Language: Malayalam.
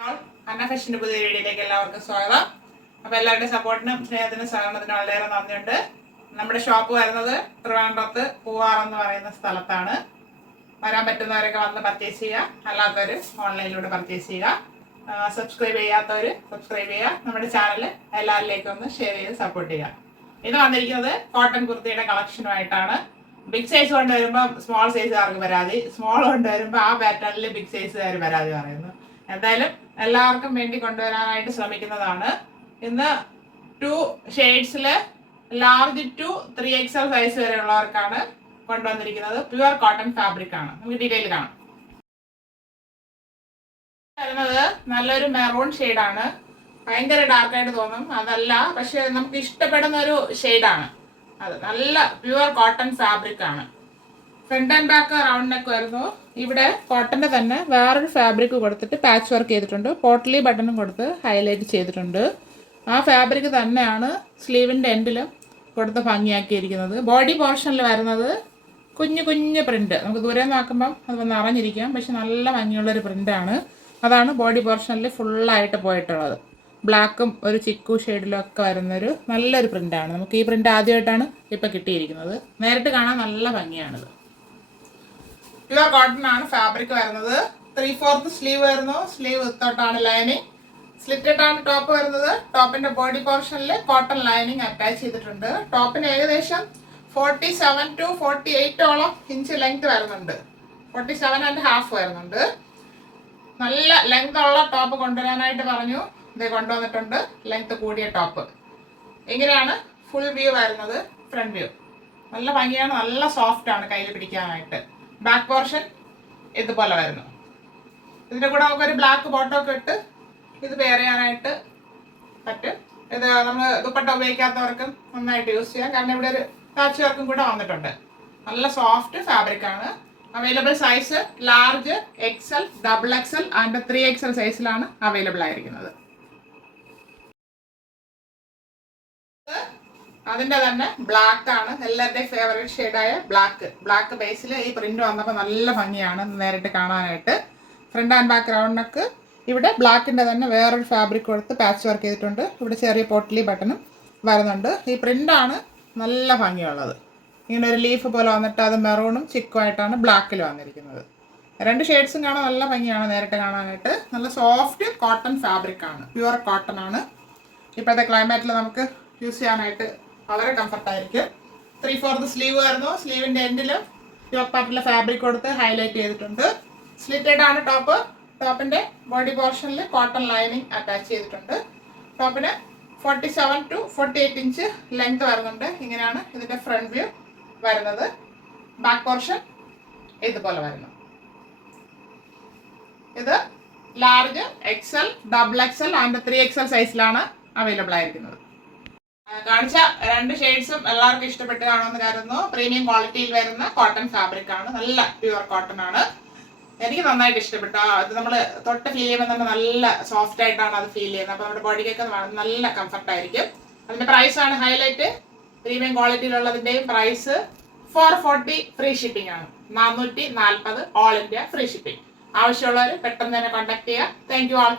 അന്ന ഫാഷന്റെ പുതിയ വീഡിയോയിലേക്ക് എല്ലാവർക്കും സ്വാഗതം. അപ്പോൾ എല്ലാവരുടെയും സപ്പോർട്ടിനും സ്നേഹത്തിനും സഹകരണത്തിനും വളരെയേറെ നന്ദിയുണ്ട്. നമ്മുടെ ഷോപ്പ് വരുന്നത് ട്രിവാൻഡ്രത്ത് പൂവാർ എന്ന് പറയുന്ന സ്ഥലത്താണ്. വരാൻ പറ്റുന്നവരൊക്കെ വന്ന് പർച്ചേസ് ചെയ്യുക, അല്ലാത്തവർ ഓൺലൈനിലൂടെ പർച്ചേസ് ചെയ്യുക. സബ്സ്ക്രൈബ് ചെയ്യാത്തവർ സബ്സ്ക്രൈബ് ചെയ്യുക. നമ്മുടെ ചാനൽ എല്ലാവരിലേക്കും ഒന്ന് ഷെയർ ചെയ്ത് സപ്പോർട്ട് ചെയ്യുക. ഇത് വന്നിരിക്കുന്നത് കോട്ടൺ കുർത്തിയുടെ കളക്ഷനുമായിട്ടാണ്. ബിഗ് സൈസ് കൊണ്ടുവരുമ്പോൾ സ്മോൾ സൈസുകാർക്ക് പരാതി, സ്മോൾ കൊണ്ടുവരുമ്പോൾ ആ പാറ്റേണിൽ ബിഗ് സൈസുകാർ പരാതി പറയുന്നു. എന്തായാലും എല്ലാവർക്കും വേണ്ടി കൊണ്ടുവരാനായിട്ട് ശ്രമിക്കുന്നതാണ്. ഇന്ന് 2 ഷെയ്ഡ്സിൽ ലാർജ് ടു 3XL സൈസ് വരെ ഉള്ളവർക്കാണ് കൊണ്ടുവന്നിരിക്കുന്നത്. പ്യുവർ കോട്ടൺ ഫാബ്രിക് ആണ്. നമുക്ക് ഡീറ്റെയിൽ കാണാം. വരുന്നത് നല്ലൊരു മെറൂൺ ഷെയ്ഡാണ്. ഭയങ്കര ഡാർക്കായിട്ട് തോന്നും, അതല്ല, പക്ഷെ നമുക്ക് ഇഷ്ടപ്പെടുന്ന ഒരു ഷെയ്ഡാണ്. അത് നല്ല പ്യുവർ കോട്ടൺ ഫാബ്രിക് ആണ്. Front and back round neck വരുന്നു. ഇവിടെ കോട്ടൻ്റെ തന്നെ വേറൊരു ഫാബ്രിക് കൊടുത്തിട്ട് പാച്ച് വർക്ക് ചെയ്തിട്ടുണ്ട്. പോട്ട്ലി ബട്ടണും കൊടുത്ത് ഹൈലൈറ്റ് ചെയ്തിട്ടുണ്ട്. ആ ഫാബ്രിക് തന്നെയാണ് സ്ലീവിൻ്റെ എൻഡിലും കൊടുത്ത് ഭംഗിയാക്കിയിരിക്കുന്നത്. ബോഡി പോർഷനിൽ വരുന്നത് കുഞ്ഞു കുഞ്ഞു പ്രിൻറ്റ്. നമുക്ക് ദൂരെ നോക്കുമ്പം അത് നിറഞ്ഞിരിക്കാം, പക്ഷെ നല്ല ഭംഗിയുള്ളൊരു പ്രിൻ്റാണ്. അതാണ് ബോഡി പോർഷനിൽ ഫുള്ളായിട്ട് പോയിട്ടുള്ളത്. ബ്ലാക്കും ഒരു ചിക്കു ഷെയ്ഡിലൊക്കെ വരുന്നൊരു നല്ലൊരു പ്രിൻ്റാണ്. നമുക്ക് ഈ പ്രിൻ്റ് ആദ്യമായിട്ടാണ് ഇപ്പോൾ കിട്ടിയിരിക്കുന്നത്. നേരിട്ട് കാണാൻ നല്ല ഭംഗിയാണിത്. പ്യുവർ കോട്ടൺ ആണ് ഫാബ്രിക് വരുന്നത്. 3/4 സ്ലീവ് വരുന്നു. സ്ലീവ് വിത്തോട്ടാണ് ലൈനിങ്. സ്ലിറ്റഡ് ആണ് ടോപ്പ് വരുന്നത്. ടോപ്പിന്റെ ബോഡി പോർഷനിൽ കോട്ടൺ ലൈനിങ് അറ്റാച്ച് ചെയ്തിട്ടുണ്ട്. ടോപ്പിന് ഏകദേശം 47 to 48 ഇഞ്ച് ലെങ്ത് വരുന്നുണ്ട്. 47.5 വരുന്നുണ്ട്. നല്ല ലെങ്ത് ഉള്ള ടോപ്പ് കൊണ്ടുവരാനായിട്ട് പറഞ്ഞു. ഇത് കൊണ്ടുവന്നിട്ടുണ്ട്. ലെങ്ത് കൂടിയ ടോപ്പ്. ഇങ്ങനെയാണ് ഫുൾ വ്യൂ വരുന്നത്. ഫ്രണ്ട് വ്യൂ നല്ല ഭംഗിയാണ്, നല്ല സോഫ്റ്റ് ആണ് കയ്യിൽ പിടിക്കാനായിട്ട്. ബാക്ക് പോർഷൻ ഇതുപോലെ വരുന്നു. ഇതിൻ്റെ കൂടെ നമുക്കൊരു ബ്ലാക്ക് ബോട്ടമൊക്കെ ഇട്ട് ഇത് വെയർ ചെയ്യാനായിട്ട് പറ്റും. ഇത് നമ്മൾ ദുപ്പട്ട ഉപയോഗിക്കാത്തവർക്കും നന്നായിട്ട് യൂസ് ചെയ്യാം, കാരണം ഇവിടെ ഒരു പാച്ച് വർക്കും കൂടെ വന്നിട്ടുണ്ട്. നല്ല സോഫ്റ്റ് ഫാബ്രിക് ആണ്. Available size large, XL, XXL and 3XL സൈസിലാണ് അവൈലബിൾ ആയിരിക്കുന്നത്. അതിൻ്റെ തന്നെ ബ്ലാക്ക് ആണ് എല്ലാവരുടെയും ഫേവറേറ്റ് ഷെയ്ഡായ ബ്ലാക്ക് ബേസിൽ ഈ പ്രിന്റ് വന്നപ്പോൾ നല്ല ഭംഗിയാണ് നേരിട്ട് കാണാനായിട്ട്. Front and back round neck. ഇവിടെ ബ്ലാക്കിൻ്റെ തന്നെ വേറൊരു ഫാബ്രിക് കൊടുത്ത് പാച്ച് വർക്ക് ചെയ്തിട്ടുണ്ട്. ഇവിടെ ചെറിയ പോട്ട്ലി ബട്ടണും വരുന്നുണ്ട്. ഈ പ്രിൻ്റാണ് നല്ല ഭംഗിയുള്ളത്. ഇങ്ങനെ ഒരു ലീഫ് പോലെ വന്നിട്ട് അത് മെറൂണും ചിക്കുമായിട്ടാണ് ബ്ലാക്കിൽ വന്നിരിക്കുന്നത്. 2 ഷെയ്ഡ്സും കാണാൻ നല്ല ഭംഗിയാണ് നേരിട്ട് കാണാനായിട്ട്. നല്ല സോഫ്റ്റ് കോട്ടൺ ഫാബ്രിക് ആണ്, പ്യുവർ കോട്ടൺ ആണ്. ഇപ്പോഴത്തെ ക്ലൈമാറ്റിൽ നമുക്ക് യൂസ് ചെയ്യാനായിട്ട് വളരെ കംഫർട്ടായിരിക്കും. 3/4 സ്ലീവ് വരുന്നു. സ്ലീവിൻ്റെ എൻഡിലും യോക്ക് പാർട്ടിലെ ഫാബ്രിക് കൊടുത്ത് ഹൈലൈറ്റ് ചെയ്തിട്ടുണ്ട്. സ്ലിറ്റഡ് ആണ് ടോപ്പ്. ടോപ്പിൻ്റെ ബോഡി പോർഷനിൽ കോട്ടൺ ലൈനിങ് അറ്റാച്ച് ചെയ്തിട്ടുണ്ട്. ടോപ്പിന് 47 to 48 ഇഞ്ച് ലെങ്ത് വരുന്നുണ്ട്. ഇങ്ങനെയാണ് ഇതിൻ്റെ ഫ്രണ്ട് വ്യൂ വരുന്നത്. ബാക്ക് പോർഷൻ ഇതുപോലെ വരുന്നു. ഇത് large, XL, XXL and 3XL സൈസിലാണ് അവൈലബിൾ ആയിരിക്കുന്നത്. കാണിച്ച 2 ഷെയ്ഡ്സും എല്ലാവർക്കും ഇഷ്ടപ്പെട്ട് കാണുമെന്ന് കരുതുന്നു. പ്രീമിയം ക്വാളിറ്റിയിൽ വരുന്ന കോട്ടൺ ഫാബ്രിക് ആണ്. നല്ല പ്യുവർ കോട്ടൺ ആണ്. എനിക്ക് നന്നായിട്ട് ഇഷ്ടപ്പെട്ടു. അത് നമ്മൾ തൊട്ട് ഫീൽ ചെയ്യുമ്പോൾ തന്നെ നല്ല സോഫ്റ്റ് ആയിട്ടാണ് അത് ഫീൽ ചെയ്യുന്നത്. അപ്പോൾ നമ്മുടെ ബോഡിക്കൊക്കെ നല്ല കംഫർട്ടായിരിക്കും. അതിൻ്റെ പ്രൈസാണ് ഹൈലൈറ്റ്. പ്രീമിയം ക്വാളിറ്റിയിലുള്ളതിൻ്റെയും പ്രൈസ് 440 ഫ്രീ ഷിപ്പിംഗ് ആണ്. 440 ഓൾ ഇന്ത്യ ഫ്രീ ഷിപ്പിംഗ്. ആവശ്യമുള്ളവർ പെട്ടെന്ന് തന്നെ കോൺടാക്ട് ചെയ്യുക. Thank you all.